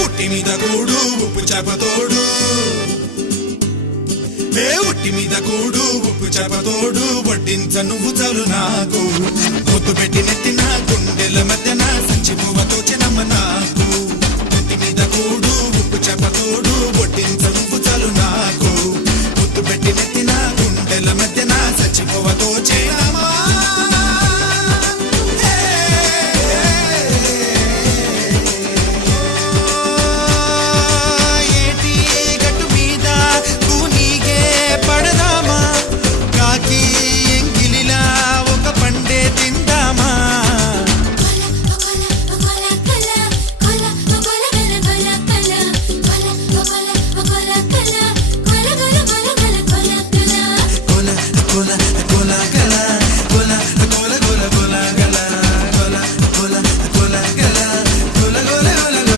ఉట్టి మీద కూడు ఉప్పు చేపతోడు ఉట్టి మీద కూడు ఉప్పు చేపతోడు వడ్డించ నువ్వు చాలు నాకు ముద్దు పెట్టి నెత్తిన గుండెల మధ్యన సంచి పువ్వతో చెనమ్మ నాకు